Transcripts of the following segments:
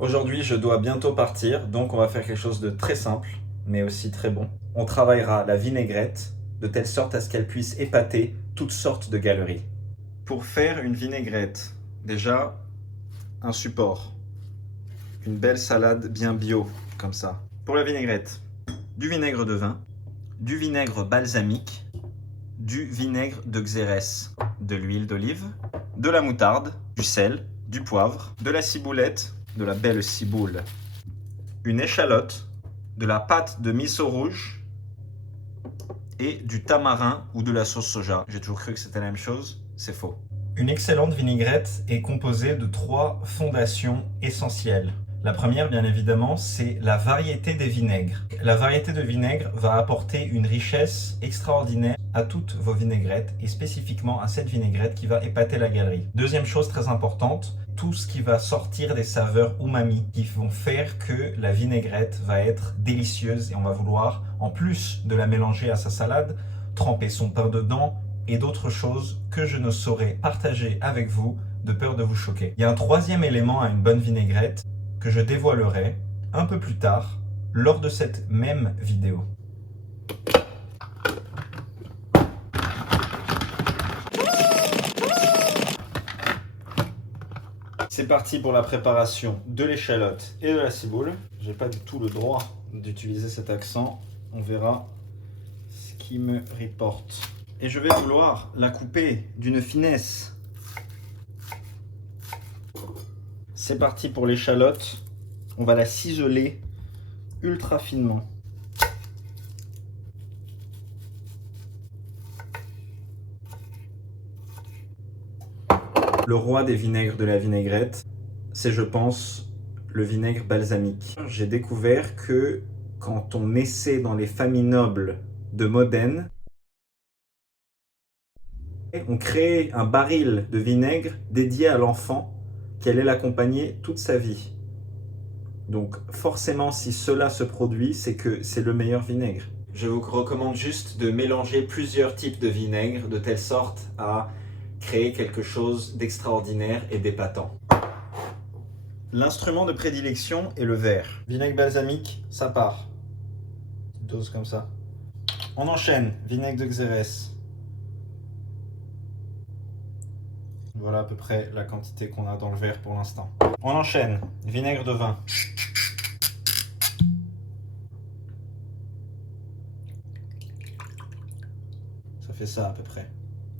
Aujourd'hui, je dois bientôt partir, donc on va faire quelque chose de très simple, mais aussi très bon. On travaillera la vinaigrette de telle sorte à ce qu'elle puisse épater toutes sortes de galeries. Pour faire une vinaigrette, déjà un support, une belle salade bien bio, comme ça. Pour la vinaigrette, du vinaigre de vin, du vinaigre balsamique, du vinaigre de xérès, de l'huile d'olive, de la moutarde, du sel, du poivre, de la ciboulette, de la belle ciboule, une échalote, de la pâte de miso rouge et du tamarin ou de la sauce soja. J'ai toujours cru que c'était la même chose, c'est faux. Une excellente vinaigrette est composée de 3 fondations essentielles. La première, bien évidemment, c'est la variété des vinaigres. La variété de vinaigre va apporter une richesse extraordinaire à toutes vos vinaigrettes et spécifiquement à cette vinaigrette qui va épater la galerie. Deuxième chose très importante, tout ce qui va sortir des saveurs umami qui vont faire que la vinaigrette va être délicieuse et on va vouloir, en plus de la mélanger à sa salade, tremper son pain dedans et d'autres choses que je ne saurais partager avec vous de peur de vous choquer. Il y a un troisième élément à une bonne vinaigrette que je dévoilerai un peu plus tard lors de cette même vidéo. C'est parti pour la préparation de l'échalote et de la ciboule. J'ai pas du tout le droit d'utiliser cet accent. On verra ce qui me reporte. Et je vais vouloir la couper d'une finesse. C'est parti pour l'échalote. On va la ciseler ultra finement. Le roi des vinaigres de la vinaigrette, c'est, je pense, le vinaigre balsamique. J'ai découvert que quand on naissait dans les familles nobles de Modène, on créait un baril de vinaigre dédié à l'enfant qui allait l'accompagner toute sa vie. Donc forcément, si cela se produit, c'est que c'est le meilleur vinaigre. Je vous recommande juste de mélanger plusieurs types de vinaigre de telle sorte à créer quelque chose d'extraordinaire et d'épatant. L'instrument de prédilection est le verre. Vinaigre balsamique, ça part. Une dose comme ça. On enchaîne. Vinaigre de xérès. Voilà à peu près la quantité qu'on a dans le verre pour l'instant. On enchaîne. Vinaigre de vin. Ça fait ça à peu près.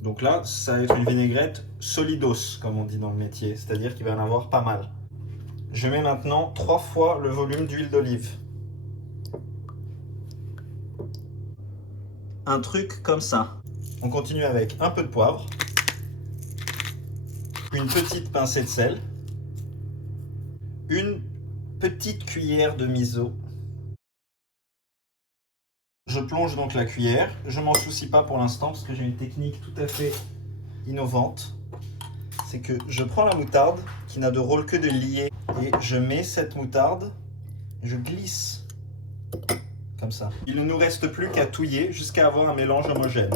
Donc là, ça va être une vinaigrette solidos, comme on dit dans le métier, c'est-à-dire qu'il va y en avoir pas mal. Je mets maintenant 3 fois le volume d'huile d'olive. Un truc comme ça. On continue avec un peu de poivre, une petite pincée de sel, une petite cuillère de miso. Je plonge donc la cuillère, je m'en soucie pas pour l'instant parce que j'ai une technique tout à fait innovante. C'est que je prends la moutarde qui n'a de rôle que de lier et je mets cette moutarde et je glisse comme ça. Il ne nous reste plus qu'à touiller jusqu'à avoir un mélange homogène.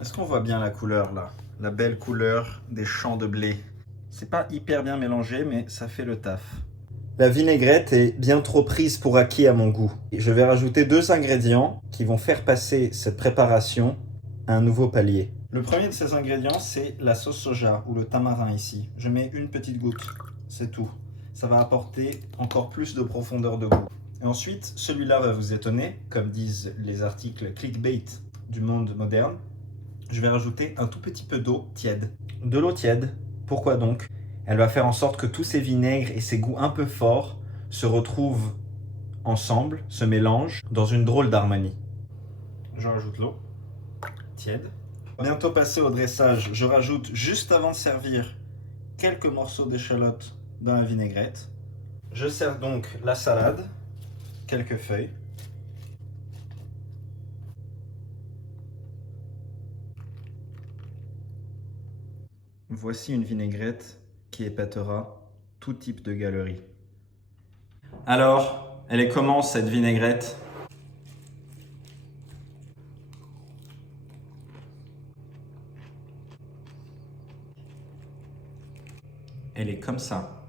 Est-ce qu'on voit bien la couleur là? La belle couleur des champs de blé. C'est pas hyper bien mélangé mais ça fait le taf. La vinaigrette est bien trop prise pour acquis à mon goût. Je vais rajouter 2 ingrédients qui vont faire passer cette préparation à un nouveau palier. Le premier de ces ingrédients, c'est la sauce soja ou le tamarin ici. Je mets une petite goutte, c'est tout. Ça va apporter encore plus de profondeur de goût. Et ensuite, celui-là va vous étonner, comme disent les articles clickbait du monde moderne. Je vais rajouter un tout petit peu d'eau tiède. De l'eau tiède, pourquoi donc? Elle va faire en sorte que tous ces vinaigres et ces goûts un peu forts se retrouvent ensemble, se mélangent dans une drôle d'harmonie. Je rajoute l'eau tiède. Bientôt passé au dressage, je rajoute juste avant de servir quelques morceaux d'échalote dans la vinaigrette. Je sers donc la salade, quelques feuilles. Voici une vinaigrette qui épatera tout type de galerie. Alors, elle est comment cette vinaigrette? elle est comme ça.